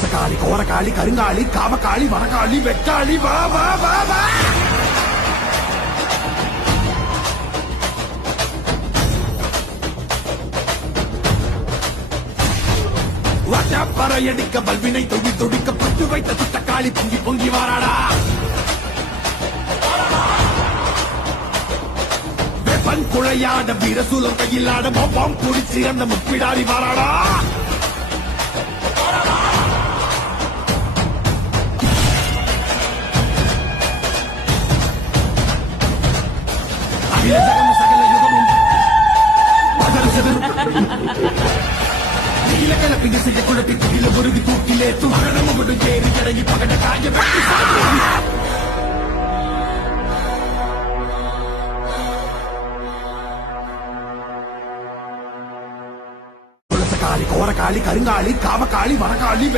துளசகாளி கோரகாளி கருங்காளி காவக்காளி வனகாளி வெக்காளி வா வா வா வா பறையடிக்க பல்வினை தொடி தொடிக்க பட்டு வைத்த துட்டக்காளி பொங்கி பொங்கி வாராடா வெப்பன் குழையாட வீரசூலம் கையிலாட மொப்பம் குடிச்சு அந்த முப்பிடாடி வாராடா அகில ஜகமும் சகல யுகமும் பதறு செதறு நீலகல பிங்க செய்ய குழப்பி துகில முருகி தூக்கிலே துகரணம் கொண்டு ஏறி இறங்கி பகட காய வெட்டி துளசகாளி கோரகாளி கருங்காளி காவக்காளி வனகாளி